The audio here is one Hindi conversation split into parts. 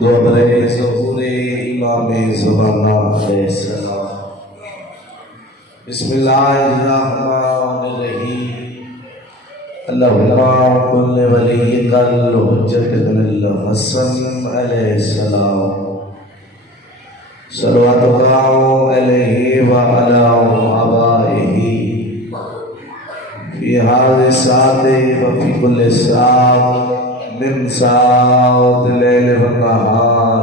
दोबरे ज़हूरे इमामे ज़माना अलैहिस्सलाम। बिस्मिल्लाहिर्रहमानिर्रहीम। अल्लाहुम्मा कुल्ल वलिय्यिकल हुज्जतल हसन अलैहिस्सलाम। सल्लल्लाहु अलैहि व अला आबाइही फी हाज़िहि साअति व फी कुल्लि साअत मिन साअतिल लैल व नहार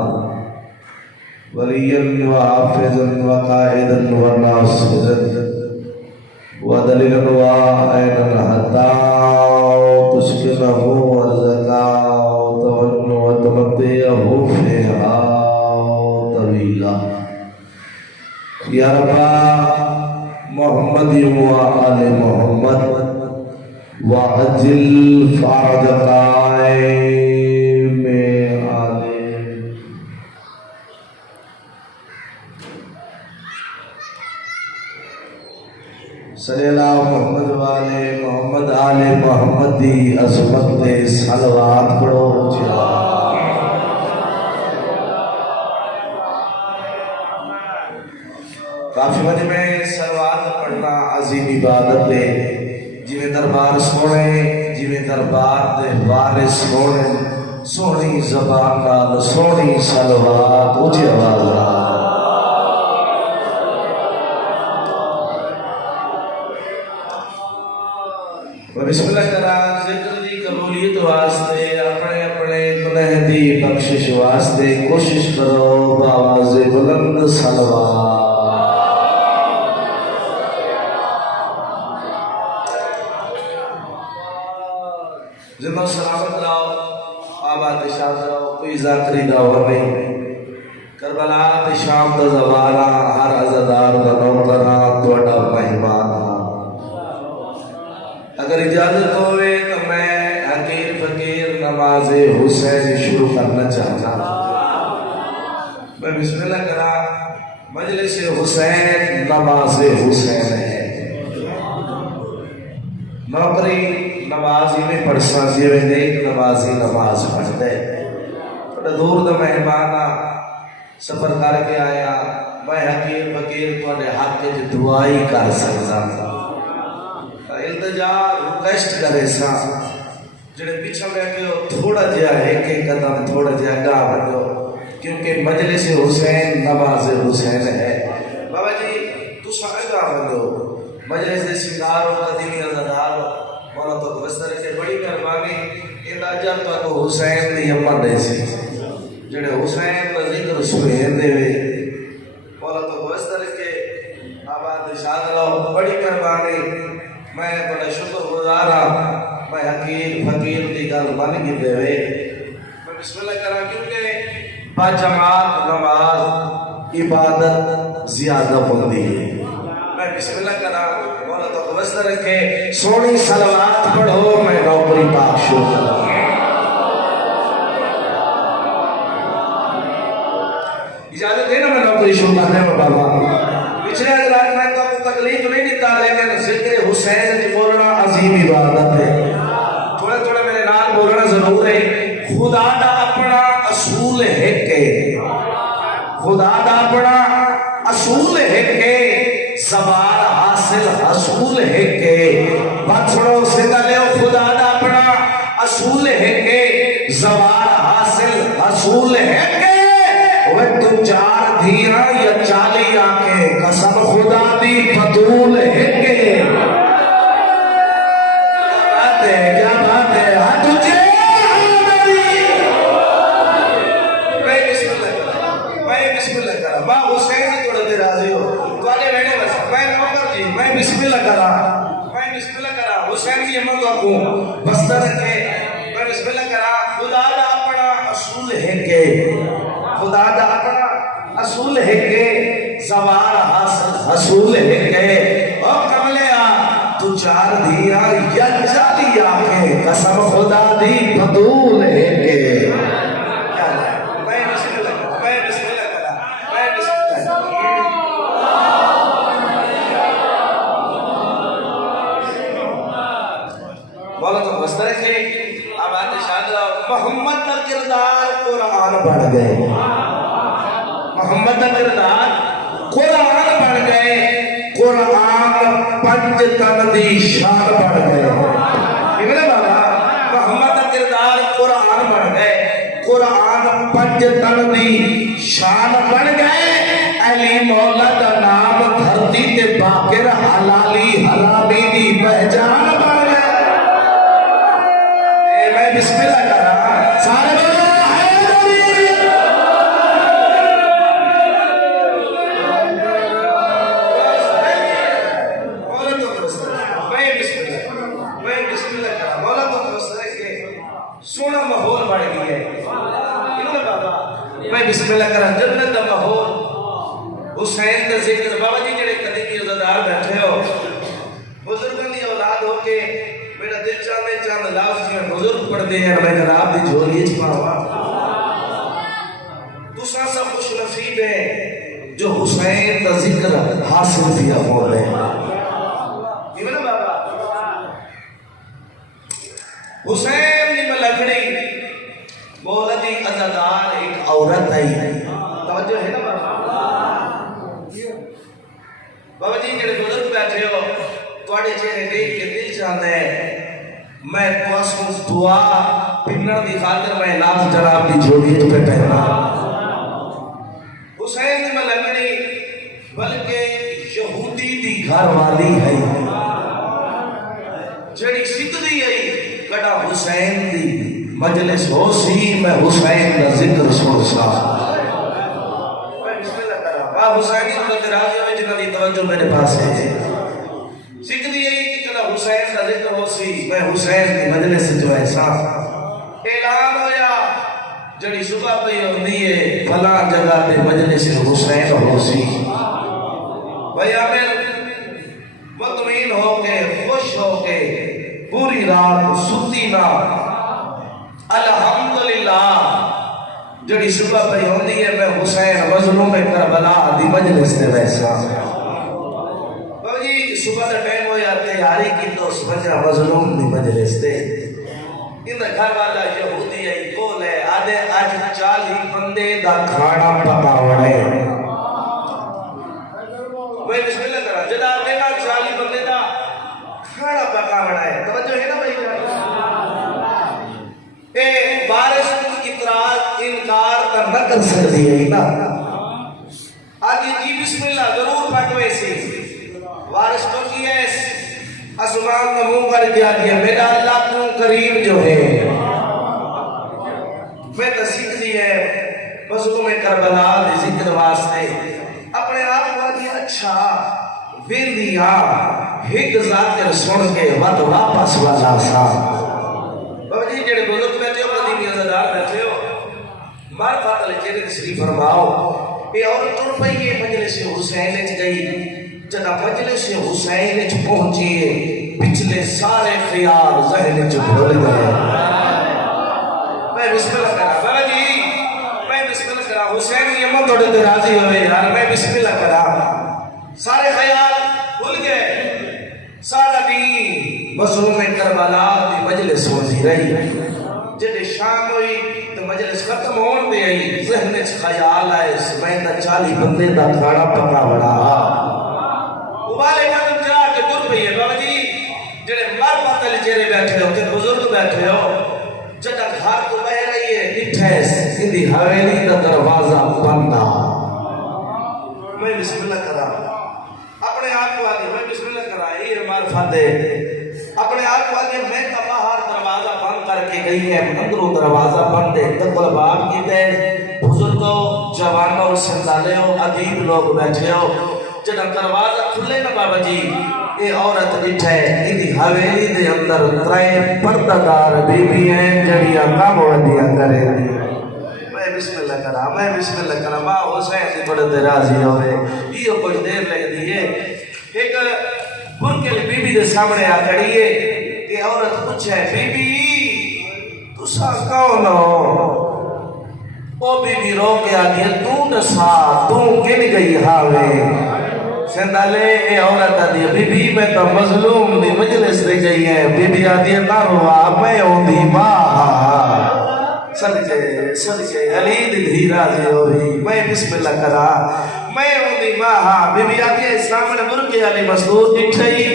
वलिय्यन व हाफ़िज़न व क़ाइदन व नासिरन व दलीलन व ऐनन हत्ता तुस्किनहु अर्ज़का तवन्नु व तुमत्तिअहु फ़ीहा तवीला। या रब्बा मोहम्मद व आले मोहम्मद व अजिल फ़रज़काए में आले। सल्लल्लाहु मोहम्मद वाले मोहम्मद आले मोहम्मद दी अज़मत ते सलवात पढ़ो। काफी वजह में सलवात पढ़ना अजीम इबादत है। जिवें दरबार सोने जिवें दरबार दे वारिस सोने सोहनी ज़बान नाल सोहनी सलवात ऊंची आवाज़ नाल बिस्मिल्लाह करा ज़िक्र दी कबूलियत वास्ते अपने अपने गुनाह दी बख्शिश वास्ते कोशिश करो बावाज़े बुलंद सलवात। जिंदा सलामत रहो आबाद शाद रहो कोई ज़ाकरी दावा नहीं। करबला ते शाम दा ज़वारा हर अज़ादार दा नौकरा तोड़ा मेहमान। अगर इजाजत होवे तो मैं हकीर फकीर नमाज़े हुसैन शुरू करना चाहता। मैं बिस्मिल्लाह करा मजलिस हुसैन नमाज़े हुसैन है। नौकरी नमाजी में पढ़सा जिवें नेक नमाजी नमाज पढ़ते। थोड़ा दूर दा मेहमान सफर करके आया मैं हकीर फकीर तुहाडे हक च दुआ ही कर सकदा। इल्तिजा रिक्वेस्ट करे सा जेड़े पीछे बैठे हो थोड़ा जिहा एक कदम थोड़ा जिहा आगा बढ़ो क्योंकि मजलिस हुसैन नमाज हुसैन है। बाबा जी तुसा आगा बढ़ो मजलिस दे सिंगार हो कदीमी अज़ादार मौला तो बस्तर के बड़ी मेहरबानी इंदाजा तो हुसैन दी अम्मा दे सी जेड़े हुसैन दा जिक्र सुहेर देवे मौला तो बस्तर के आबाद शाद रहो बड़ी मेहरबानी। मैं बड़ा शुक्रगुजार हाँ मैं हकीर फकीर की गल मन की देवे। मैं बिस्मिल्लाह करा क्योंकि बाजमात नमाज इबादत ज्यादा होती है। मैं बिस्मिल्लाह करा मौला तो वस्त रखे सोनी सलवात पढ़ो मैं नौकरी पाक शुरू करा। इजाजत देना मैं नौकरी शुरू करने में बाबा पिछले रात में तो तकलीफ नहीं देता लेकिन जिक्र हुसैन की बोलना अजीम इबादत है। थोड़े थोड़े मेरे नाल बोलना जरूर है। खुदा दा अपना असूल है के खुदा दा अपना असूल है के सवार हासिल असूल है के बछड़ो सिंगा ले खुदा दा अपना असूल है के सवार हासिल असूल है के वे तू चार धिया या 40 आंखें कसम खुदा दी फतूल है के। क्या बात है हाँ तुझे मैं बिस्मिल्लाह करा बा हुसैन जी थोड़ा देर राजी हो तुआले वेड़े बस मैं नौकर जी मैं बिस्मिल्लाह करा हुसैन जी अम्मा को आपको बस्तर के मैं बिस्मिल्लाह करा खुदा दा अपना असूल है के खुदा दा अपना असूल है के सवार हासिल असूल है के ओ कमले आ तू चार दिया या 40 आंखें कसम खुदा दी फतूल है के। मैं बिस्मिल्लाह करा बोलो तो बस्तर के अब आते शाद रहो मोहम्मद का किरदार कुरान बन गए, मोहम्मद का किरदार कुरान बन गए, कुरान पंज तन दी शान बन गए। बाबा मोहम्मद का किरदार कुरान बन गए, कुरान पंज तन दी शान बन गए। अली मौला का नाम धरती ते बाकिर हलाली हरामी दी पहचान बन गए। मैं बिस्मिल्लाह कर रहा सारे सोना माहौल बढ़ गया है बाबा। मैं बिस्मिल्लाह करा जन्नत का माहौल हुसैन का जिक्र। बाबा जी जेड़े कदी भी अज़ादार बैठे हो बुजुर्गों की औलाद हो के मेरा दिल चाहते चंद लफ्ज़ जिवें बुजुर्ग पढ़ते हैं मैं जनाब दी झोली च पावा। तुसा सब खुश नसीब है जो हुसैन का जिक्र हासिल किया होते हैं। बाबा हुसैन की मलकड़ी मौला दी अज़ादार एक औरत आई। तवज्जो है ना बाबा जी जेड़े बुजुर्ग बैठे हो तुहाडे चेहरे देख के दिल चाहता है मैं तुहानू दुआ पिन्नण दी खातिर मैं लाज जनाब दी झोली च पहना। हुसैन दी मलकड़ी बल्कि यहूदी दी घर वाली है जेड़ी सिद्धि है कड़ा हुसैन दी मजलिस हो सी मैं हुसैन का जिक्र सुन सा। बिस्मिल्लाह करा वाह हुसैन की राज़ी में जिन्हां दी तवज्जो मेरे पास है सिद्धि है कि कड़ा हुसैन का जिक्र हो सी मैं हुसैन की मजलिस जो है सा। ऐलान होया जड़ी सुबह पे होंदी है फला जगह पे मजलिस हुसैन हो सी। भाई आमिर मुतमईन हो के खुश हो के पूरी रात सुती ना अल्हम्दुलिल्लाह जड़ी सुबह पे होंदी है मैं हुसैन मजलूम करबला दी मजलिस ते बैठा। बाबा जी सुबह का टाइम हो जाते यारी की तो समझा मजलूम दी मजलिस ते इन घर वाला यहूदी आई बोल है आधे आज 40 बंदे दा खाना पकावण है। मैं बिस्मिल्लाह करा जदा मेरा 40 बंदे दा खाना पकावण है। तवज्जो है ना भाई ए बारिश को इतराज इनकार कर न कर सकती है ना आगे जी बिस्मिल्लाह जरूर पकवे सी बारिश को की है आसमान का मुंह कर दिया कि मेरा अल्लाह तू करीम जो है मैं तो सीख दी है बस तुम्हें करबला दे जिक्र वास्ते अपने आप को आदि अच्छा वेंदिया हिक जाकर सुन के वत वापस वाला सा। बाबा जी जेड़े बुजुर्ग बैठे हो बड़ी अज़ादार बैठे हो मार्फत अल चेहरे तशरीफ फरमाओ। ये औरत तुर पई ये मजलिस हुसैन च गई जदा मजलिस हुसैन च पहुंची पिछले सारे ख्याल ज़हन च भूल गए। मैं बिस्मिल्लाह करा बाबा जी मैं बिस्मिल्लाह करा हुसैन ये मत थोड़े ते राजी होवे यार मैं बिस्मिल्लाह करा सारे ख्याल भूल गए सारा दिन मजलूम करबला दी मजलिस होती रही। जब शाम हुई तो मजलिस खत्म होने दे आई ज़हन च ख्याल आए मैं 40 बंदे दा खाना पकावड़ा उबाले कदम जा के तुर पई है। बाबा जी जेड़े मार्फत अल चेहरे बैठे हो ते बुजुर्ग बैठे हो जब घर तो बह रही है डिठे इंदी हवेली दा दरवाजा बंद आ। मैं बिस्मिल्लाह करा अपने आप को आगे मैं बिस्मिल्लाह करा ये मार्फत है अपने आप को आगे मैं तो बाहर दरवाजा बंद करके गई है अंदरों दरवाजा बंद है तो बाप की ते बुजुर्गों जवानों संतालों अदीब लोग बैठे हो जब दरवाजा खुले ना बाबा जी ये औरत डिठे इदी हवेली दे अंदर त्रै पर्दादार बीबी हैं जड़ियां काम वदिया करे। मैं बिस्मिल्लाह करा मां हुसैन दी बड़े ते राजी होवे यो कुछ देर लगदी है एक बुरके बीबी दे सामने आ खड़ी है ये औरत पूछे बीबी तुसा कौन हो। ओ बीबी रो के आ गई तू दसा तू किन गई हावे संदाले ए औरत आदि बीबी मैं तो मजलूम दी मजलिस ले गई है बीबी आदि ना रोवा मैं ओंदी मां सदके सदके अली दी राजी होई मैं बिस्मिल्लाह करा मैं ओदी मां बीबी आती है इस्लाम ने मुर्के अली मसदूर दिठई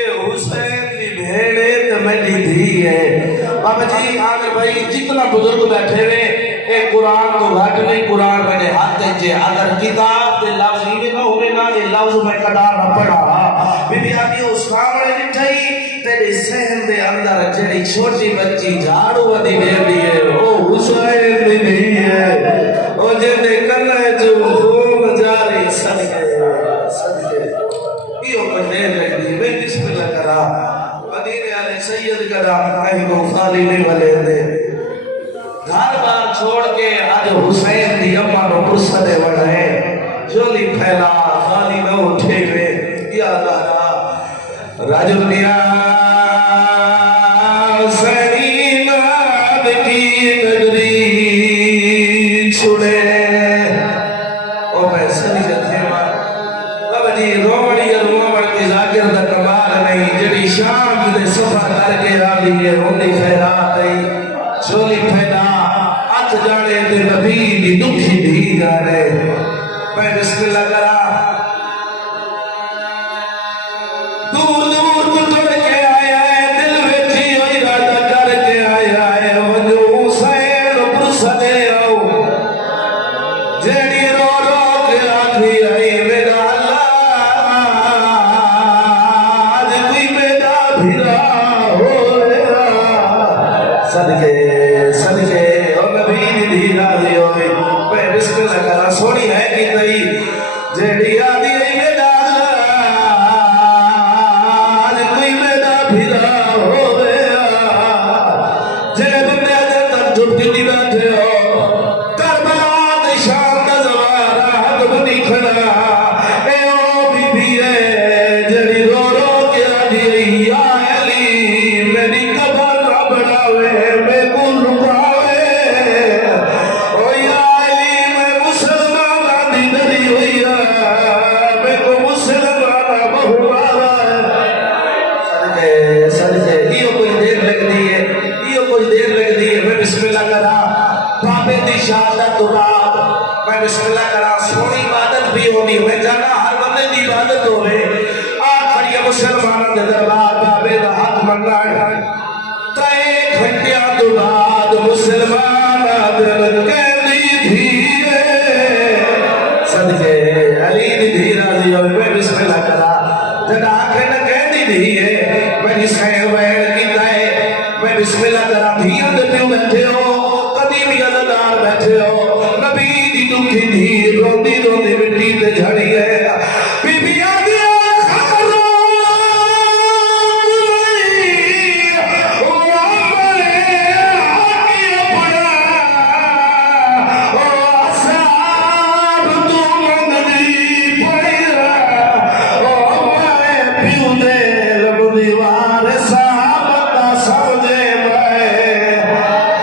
ए हुसैन दी भेड़े ते मेरी धी है बाबा जी आमिर भाई जितना बुजुर्ग बैठे हुए ए कुरान को घट नहीं कुरान मेरे हाथ जे अगर किताब के लफ्ज ही ना होवे ना ये लफ्ज मैं कदा न पढ़ा बीबी आती उस सामने दिठई तेरे सहन दे अंदर जेड़ी छोटी बच्ची झाड़ू वदी वेंदी है ओ हुसैन दी नहीं है ओ जेदे कन्ने जो खून जारी सदके सदके यो बंदे लगदी वे बिस्मिल्लाह करा मदीने वाले सैयद करा कहीं को खाली नहीं वाले दे घर बार छोड़ के आज हुसैन दी अम्मा नो पुरसदे वणे झोली फैला खाली न उठे वे या अल्लाह राजुनिया सरीनाद की नगरी छुड़े ओ मैं सनी जथे बाबा जी रोवड़ी रोवड़ के जाकिर दा कमाल नहीं जड़ी शाम दे सफर करके आली है ओंदी खैरात आई झोली फैला अथ जाने ते नबी दी दुखी दी जाने मैं बिस्मिल्लाह करा दूर दूर तो टुट के आया है दिल में थी इरादा करके आया है वजो हुसैन पुरसदे आओ जेड़ी रो रो के आखी आई मेरा अल्लाह आज कोई मेरा भिरा होया सदके सदके ओ नबी दी राजी होई मैं बिस्मिल्लाह करा सोनी है कि तई जेड़ी आदी मेरा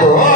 Oh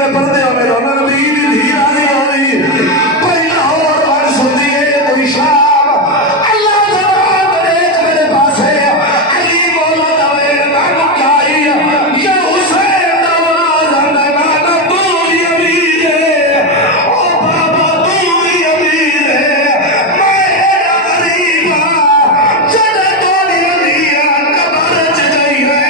में पढ़ते हो मेरे नबी दी धीरा दी होई पहला और बार सुनती है कोई शाम अल्लाह जवाब देख मेरे पास है अली बोला दवे ना लाई या हुसैन नवाज ना तू अमीर है ओ बाबा तू अमीर है मैं गरीब जद तोड़ी दिया कबर च गई है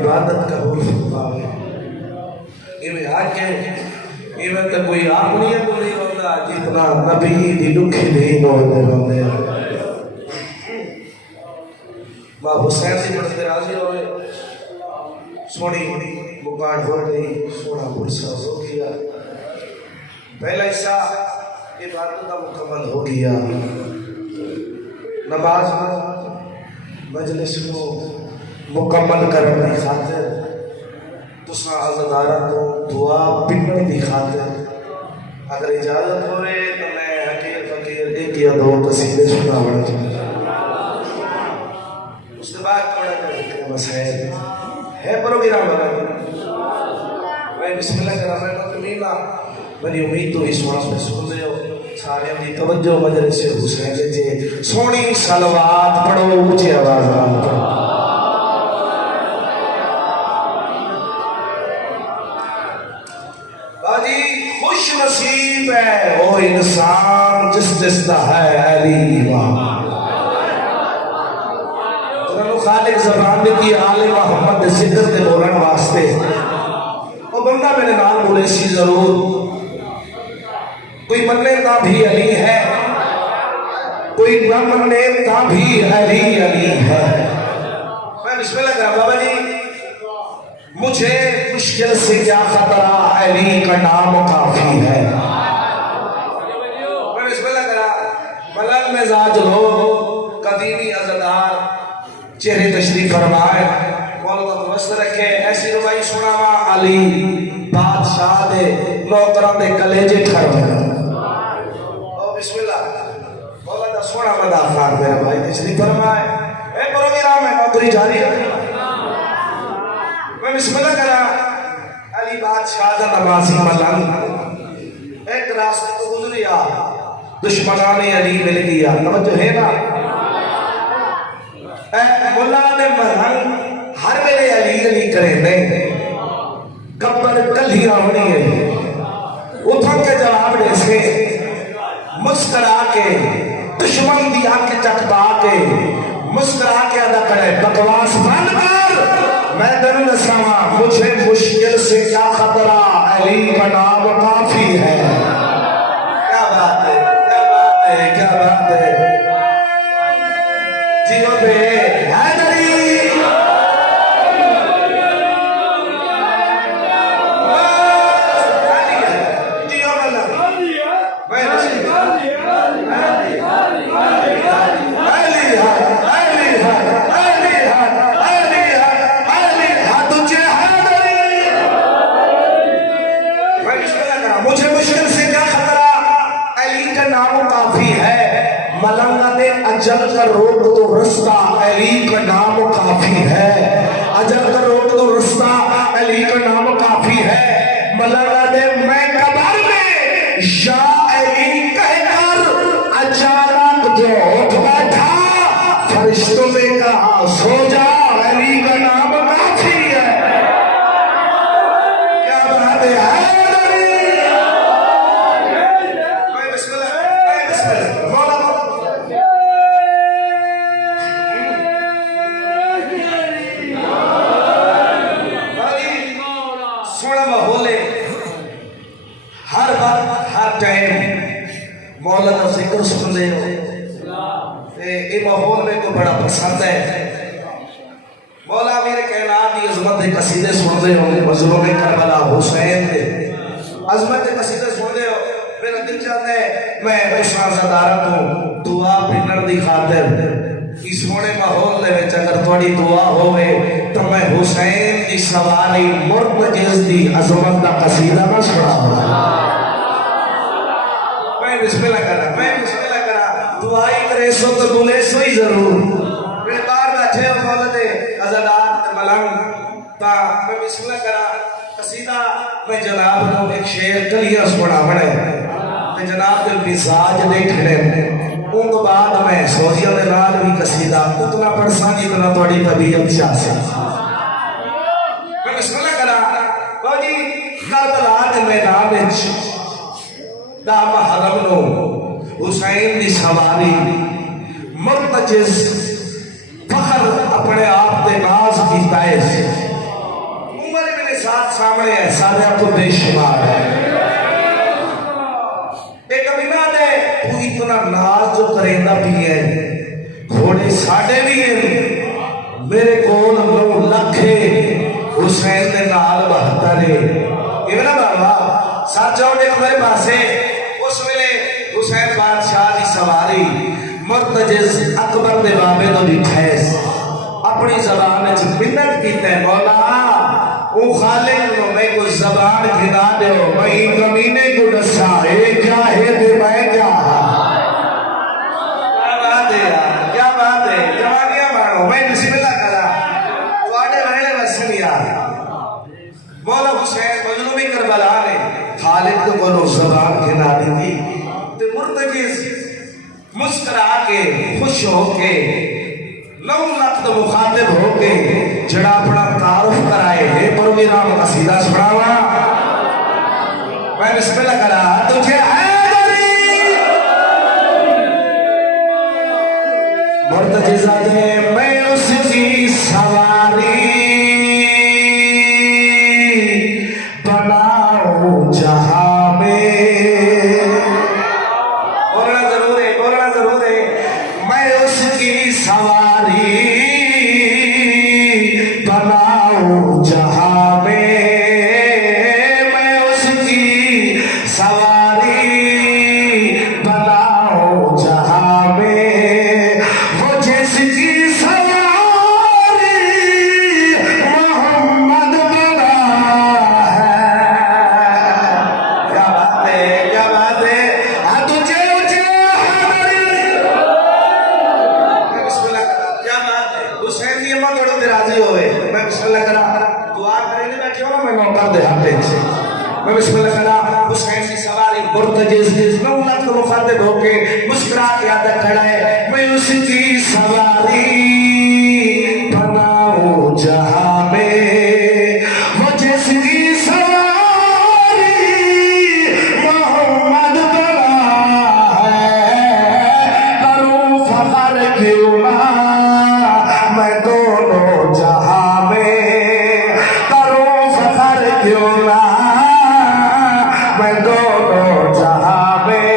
इबादत कबूल फरमावे इवें आके इवें तो कोई आप नहीं है कोई होता जितना नबी दी दुखी नहीं होते मां हुसैन से बड़े राजी होए सोनी मुकाड़ हो गई सोना पुरसा हो गया पहला हिस्सा इबादत का मुकम्मल हो गया नमाज मजलिस को मुकम्मल करने की खातिर तुसा अज़ादारा को दुआ पिटने की खातिर अगर इजाजत होवे तो मैं हकीर फकीर एक या दो कसीदे सुनावना चाहता उसके बाद थोड़ा कर मसाइल है प्रोग्राम मैं बिस्मिल्लाहिर्रहमानिर्रहीम मेरी उम्मीद तो इस वक्त में सुन रहे हो सारे अपनी तवज्जो मजलिस हुसैन जे सोनी सलवात पढ़ो ऊंची आवाज में पढ़ो खुश नसीब है वो इंसान जिसका है अली इमाम खालिक ज़बान की आले मोहम्मद जिक्र दे बोलने वास्ते वो बंदा मेरे नाल बोले सी जरूर कोई मन्ने ता भी अली है कोई न मन्ने ता भी अली अली है मैं बिस्मिल्लाह करा बाबा जी मुझे मुश्किल से क्या खतरा अली का नाम काफी है मैं बिस्मिल्लाह करा मलक मिजाज लोग कदीमी अज़दार चेहरे तशरीफ फरमाए मौला का वस्त रखे ऐसी रुबाई सुनावा अली बादशाह दे नौकरां दे कलेजे खड़े ओ बिस्मिल्लाह मौला दा सोना मदा खान मेरा भाई तशरीफ फरमाए ए प्रोग्राम है नौकरी जारी है मैं बिस्मिल्लाह करा अली बादशाह दा नमाजी मलंग एक रास्ते को गुजरिया दुश्मनां ने अली मिल गया तवज्जो है ना मुल्ला ने मलंग हर वेले अली अली करे नहीं कब्र कल्ही आवनी है उठा के जवाब दे से मुस्कुरा के दुश्मन दी आंख चकता के मुस्कुरा के अदा करे बकवास बंद कर मैं तेरे नसावा मुझे मुश्किल से क्या खतरा अली का नाम काफी है क्या बात है क्या बात है क्या बात है जियो बे हैदरी कर रोक तो रास्ता अली का नाम काफी है, अजल कर रोक तो रास्ता अली का नाम काफी है। मौलाना ने मैं कबर में या अली कहकर अचानक जो उठ बैठा, फरिश्तों ने कहा सो जा, अली का नाम काफी है। क्या बात है मौलाना जिक्र सुन रहे हो, ये माहौल मेरे को बड़ा पसंद है। मौला मेरे कायनात की अजमत के कसीदे सुन रहे हो, मजलूम करबला हुसैन के अजमत के कसीदे सुन रहे हो। मेरा दिल चाहता है मैं शाहज़ादा को दुआ पिनर दी खातिर इस सोने माहौल दे विच अगर थोड़ी दुआ होवे तो मैं हुसैन की सवारी मुर्तजिज़ दी अजमत का कसीदा ना सुनाऊंगा। बिस्मिल्लाह करा दुआई करे सो तो बोले सो ही जरूर। मेरे बार बैठे हो मौलदे अज़ादात मलंग ता मैं बिस्मिल्लाह करा कसीदा मैं जनाब को एक शेर कलियां सुना बड़े मैं जनाब के मिजाज देखने उन बाद मैं सोजिया दे नाल भी कसीदा उतना पढ़सा जितना थोड़ी तबीयत चाहे। मैं बिस्मिल्लाह करा बाजी करबला के मैदान विच दामा हरम नो हुसैन दी सवारी मुर्तजिज़ फखर अपने आप ते नाज कीता है। उम्र मेरे साथ सामने है, सारे आपको बेशुमार है। एक कमीना ने तू इतना नाज जो करेंदा भी है, घोड़े साढ़े भी हैं, मेरे कोल 9 लाख हुसैन दे नाल 72 ये ना बाबा साथ जाओ देखो मेरे पास है। उस वेले हुसैन बादशाह की सवारी मुर्तजिज़ अकबर दे बाबे तो दिठैस अपनी जबान च मिन्नत कीते मौला ओ खालिक नो मैं को जबान खिला दे वही कमीने को दसा ए चाहे दे मैं जा। क्या बात है यार, क्या बात है, जवानियां मारो। मैं बिस्मिल्लाह करा तुम्हारे वेले वसन यार मौला हुसैन मजलूमी करबला ने खालिद को बोलो जबान खिला दी तो मुर्तजिज़ मुस्कुरा के खुश होके 9 लाख तो मुखातिब होके जड़ा अपना तारुफ कराए हे परवीराम कसीदा सुनावा। मैं बिस्मिल्लाह करा तुझे मुर्तजिज़ा दे मैं उसकी सवारी मुस्कुरा के आधा खड़ा है मैं उसकी सवारी बनाऊं जहां में वो जिसकी सवारी मोहम्मद बना है करूं फखर क्यों ना मैं दोनों जहां में करूं फखर क्यों ना मैं दोनों जहां में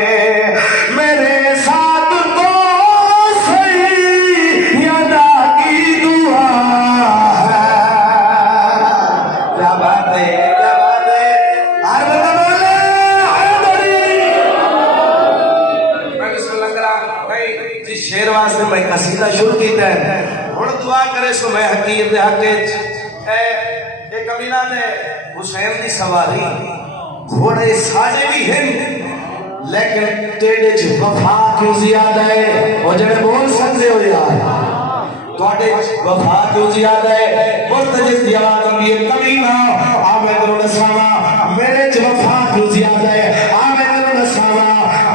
कसीदा शुरू किया है हुण दुआ करे सो मैं हकीर दे हक ए कमीना ने हुसैन दी सवारी घोड़े साजे भी हैं लेकिन तेरे च वफा क्यों ज्यादा है? और जड़े बोल सकते हो यार, थोड़े वफा क्यों ज्यादा है? मुर्तजिज जवाब अब ये कमीना आवे करो नसावा, मेरे च वफा क्यों ज्यादा है? आवे करो नसावा,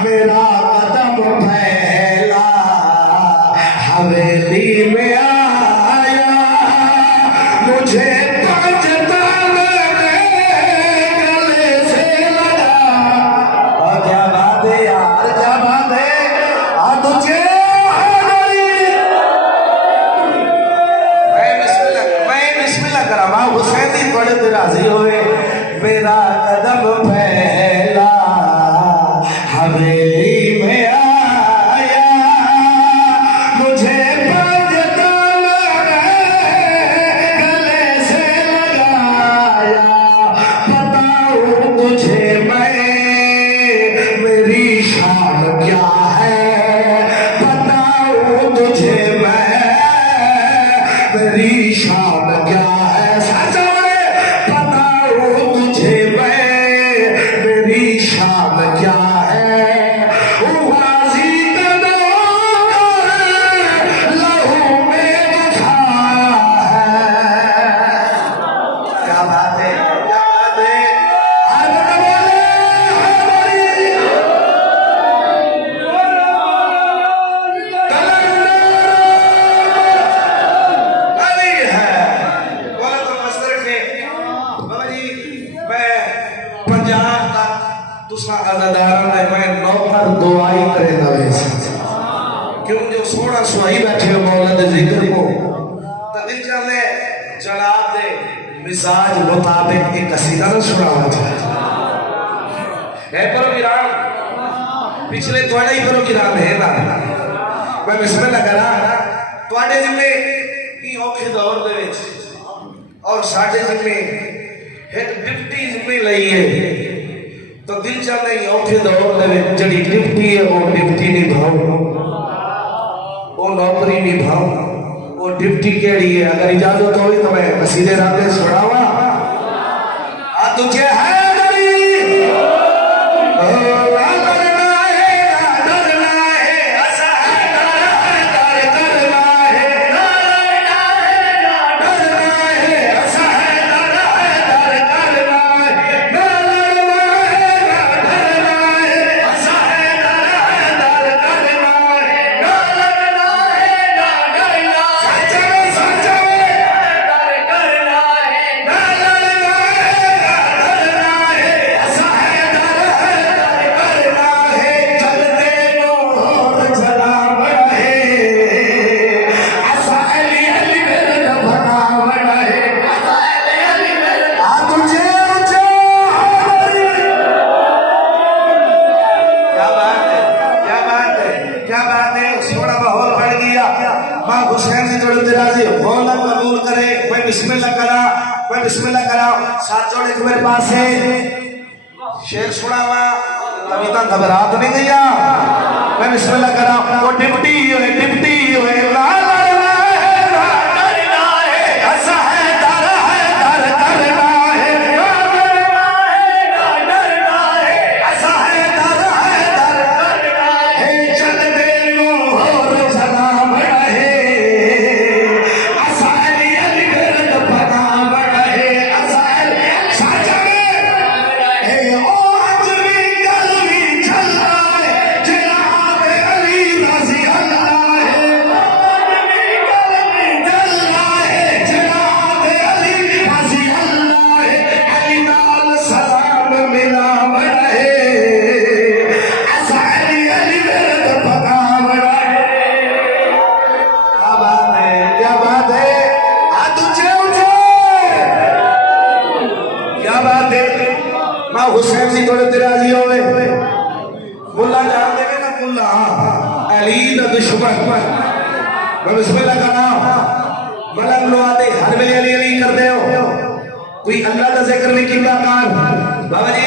मेरा कदम पहला हवेली में आया, मुझे राजी होए, मेरा कदम पहला हवेली में आया, मुझे गले से लगाया, बताऊं तुझे मैं मेरी शान क्या है, बताऊं तुझे मैं मेरी शान क्या है, क्या है वो गाजी का लहू में लिखा है। क्या बात है, क्या बात है, दुआई करे क्यों जो सोना सुहाई बैठे हो मौला दे जिक्र को तो दिल चाहे जनाब दे मिजाज मुताबिक एक कसीदा न सुनाना चाहे है। प्रोग्राम पिछले थोड़ा ही प्रोग्राम है ना, मैं बिस्मिल्लाह करा थोड़े जिम्मे की औखे दौर दे विच और साडे जिम्मे एक डिप्टी जिम्मे लई है, तो दिल चाहता है औखे दौर दे जड़ी डिप्टी है वो डिप्टी निभाओ, वो नौकरी निभाओ, वो डिप्टी केड़ी है। अगर इजाजत हो तो मैं कसीदे राते सुनावा आ तुझे है बिस्मिल्लाह करा साथ जोड़े के मेरे पास है शेर सुनावा अभी तक घबराहट नहीं गया। मैं बिस्मिल्लाह करा वो डिप्टी है हुसैन जी थोड़े राजी होवे मुल्ला जान देवे ना मुल्ला अली दा दुश्मन बिस्मिल्लाह का नाम मलंग लो आते हर वेले अली अली कर दे हो कोई अल्लाह दा जिक्र नहीं कीता कार बाबा जी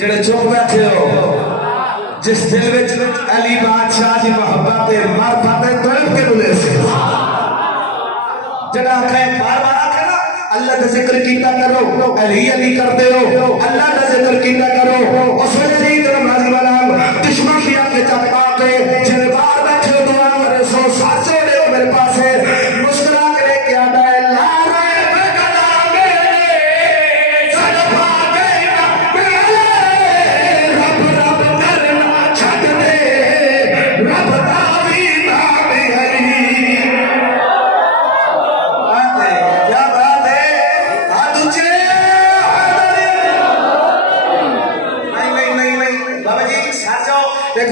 जेड़े चुप बैठे हो जिस दिल विच अली बादशाह दी मोहब्बत है मार्फत है तड़प के बुले से जड़ा कहे बार-बार अल्लाह का जिक्र कीता करो अली अली करते हो अल्लाह का जिक्र कीता करो उस वजह से नमाजी वाला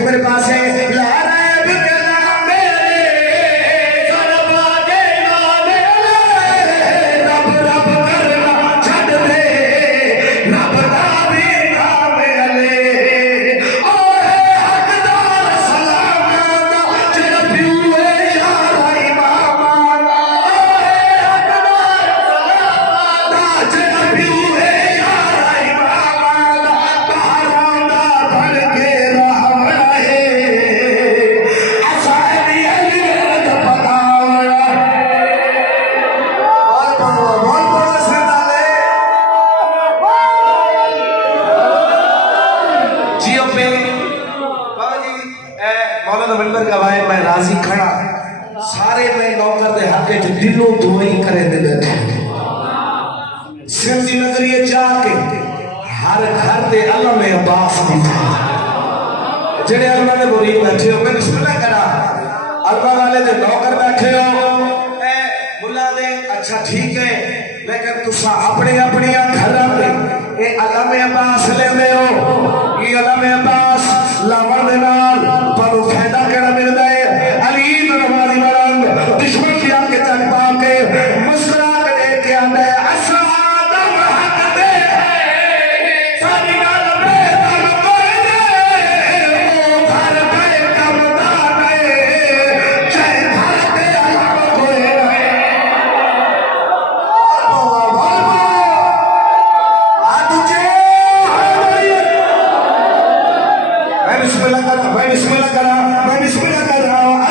मेरे पास है दिलों दुआई करे सिंधी नगरी जाके हर घर दे अल्लाह में अब्बास दिखा जेड़े अल्लाह ने मुरीद बैठे हो मैं बिस्मिल्लाह करा अल्लाह वाले दे नौकर बैठे हो ए मुल्ला दे अच्छा ठीक है लेकिन तुसा अपने अपने घर पे ए अल्लाह में अब्बास लेंदे हो ये अल्लाह में अब्बास लावण दे नाल पर फायदा केड़ा मिलदा है अली नवाजी वाला दुश्मन की आंखें तक पाके मुस्कुरा के लेके आंदा है असलाम हक दे सारी गल बेदम कोई ओ घर पे कमदार है चाहे घर पे अलग कोई है आ तुझे मैं बिस्मिल्लाह करा मैं बिस्मिल्लाह करा मैं बिस्मिल्लाह कर रहा हूं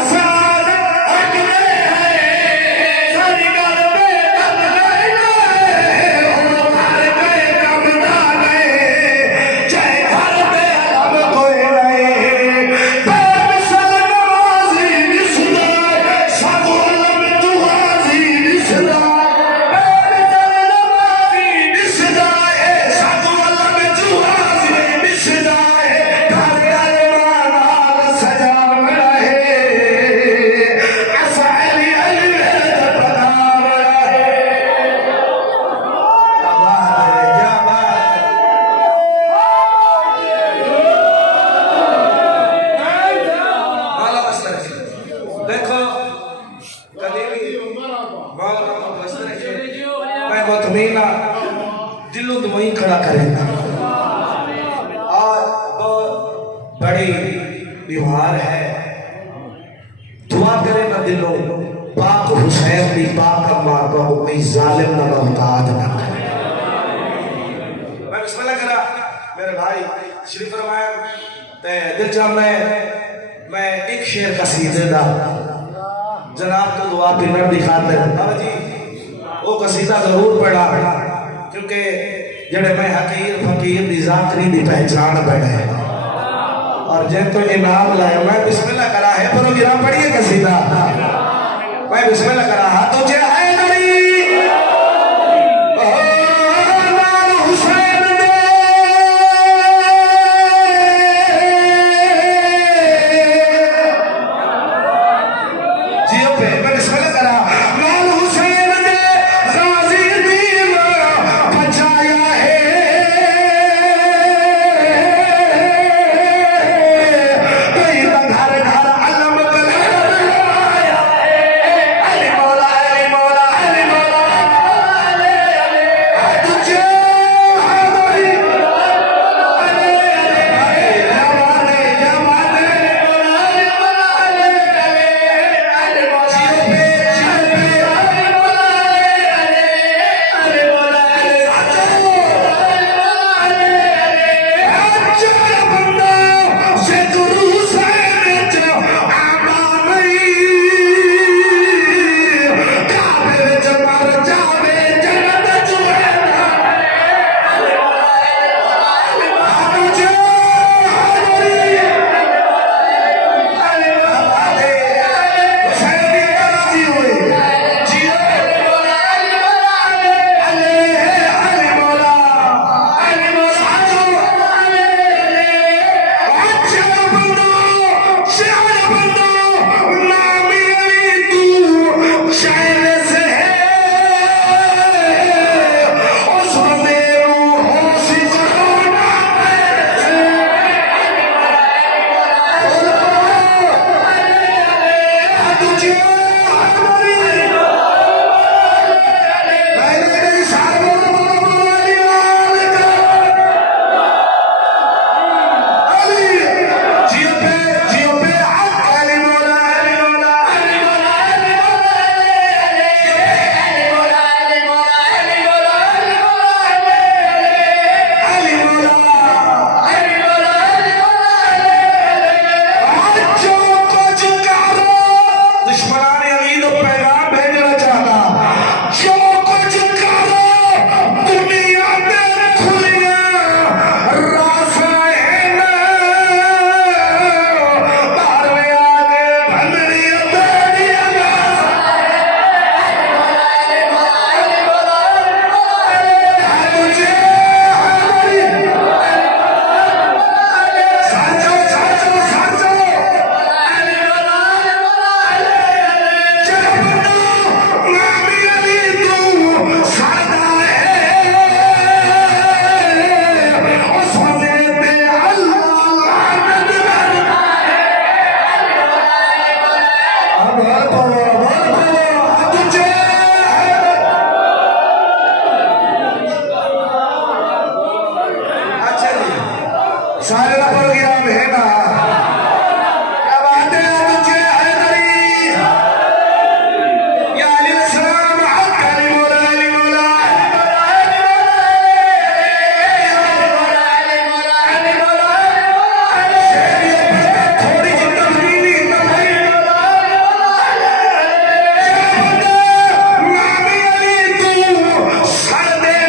दिलों तो वहीं खड़ा करेगा और बड़ी व्यवहार है दुआ करे ना दिलों पाक हुसैन दी पाक अम्मा बहु कोई जालिम ना मुहताज ना करे मैं बिस्मिल्लाह करा मेरे भाई श्री फरमाया ते दिल चाहता है मैं एक शेर कसीदे दा जनाब तो दुआ पिलर दिखाते बाबा जी वो कसीदा जरूर पढ़ा क्योंकि जड़े मैं हकीर फकीर दी जाकरी दी पहचान बने और जब तो इनाम लाया मैं बिस्मिल्लाह करा है पर गिरा पढ़िए कसीदा मैं बिस्मिल्लाह करा हा तुझे है नहीं मौला सारे का प्रोग्राम है ना क्या बात है तुझे हैदरी या अली सलाम हक अली मौला अली मौला अली मौला अली मौला थोड़ी सी तब्दीली भाई नामी अली तू सर दे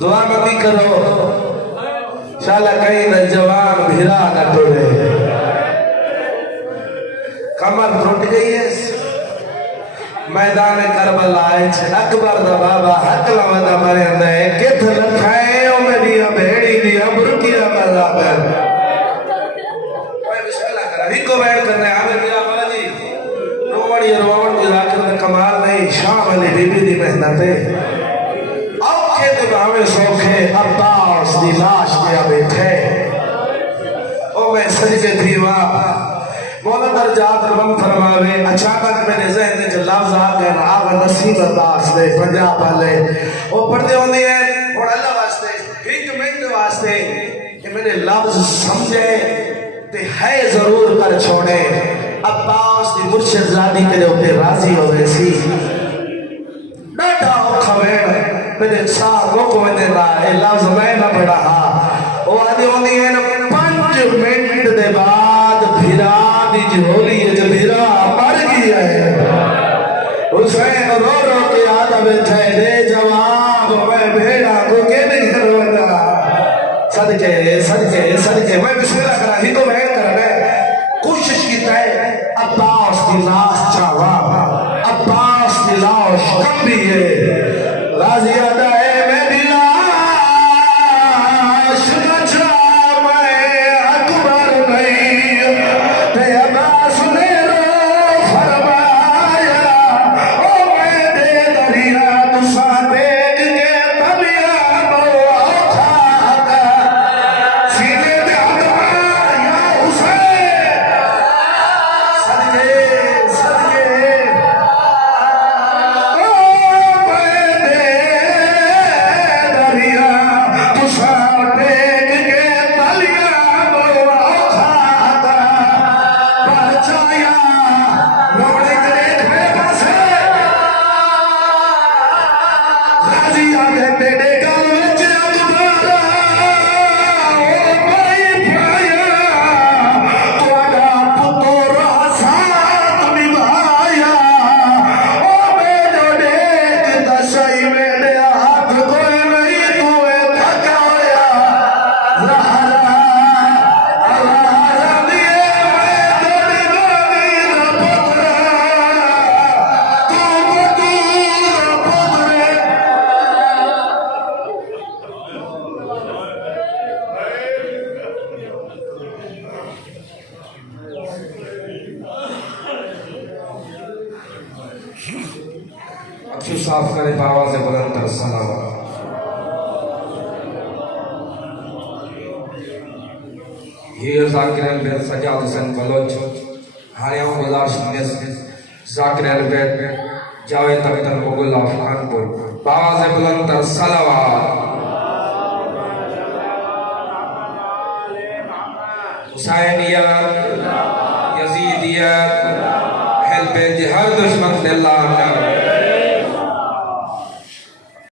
दुआ मती करो शाला कहीं न जवान भिरा न टोले कमर टूट गई है मैदान करबला अकबर दा बाबा हकला वदा मरे ने किथ लखाए ओ मेरी भेड़ी दी अबरुकिया बला पर मैं बिस्मिल्लाह करा ही को बैठ करने आवे मेरा बाबा जी रोवणी रोवण की आखिर में कमाल नहीं शाम अली बीबी दी मेहनत है सौखे अब्बास दी लाश दिया बैठे ओ मैं सजदे थीवा मौला दरजात कम फरमावे अचानक मेरे ज़हन में लफ्ज आ गए ना आगा नसीब अब्बास दे पंजाब वाले ओ पढ़दे होंदे हैं और अल्लाह वास्ते एक मिनट वास्ते कि मेरे लफ्ज समझे ते है जरूर कर छोड़े अब्बास दी मुर्शिदजादी के ऊते राजी हो गए सी डाटा औखा वेण मेरे साथ रोक वने ला ए लफ्ज मैं ना पढ़ा ओ आदि होंदी है 5 मिनट दे बाद भिरा दी झोली च भिरा मर गई है हुसैन रो रो के आदा बैठे दे जवाब मैं भेड़ा को के नहीं करूंगा सदके सदके सदके मैं बिस्मिल्लाह करा ही को मैं करने कोशिश की है अब्बास की लाश चावा अब्बास की लाश कब भी है राजी आदा है मैं दिला शुजा मैं अकबर नहीं ते अब्बास ने रो फरमाया ओ मैं दे दरिया तुसा देख के तबिया नो खाका सीने दे या हुसैन सदके सदके अक्षु साफ करे बाबा से बुलंद तर सलावत ये जाकिर बेद सजाद हुसैन बलोच हारिया गुजारिश निस जाकिर बेद जावेद अख्तर मुगल अफगानपुर बाबा से बुलंद तर सलावत हुसैनिया यजीदिया हेल पे हर दुश्मन अल्लाह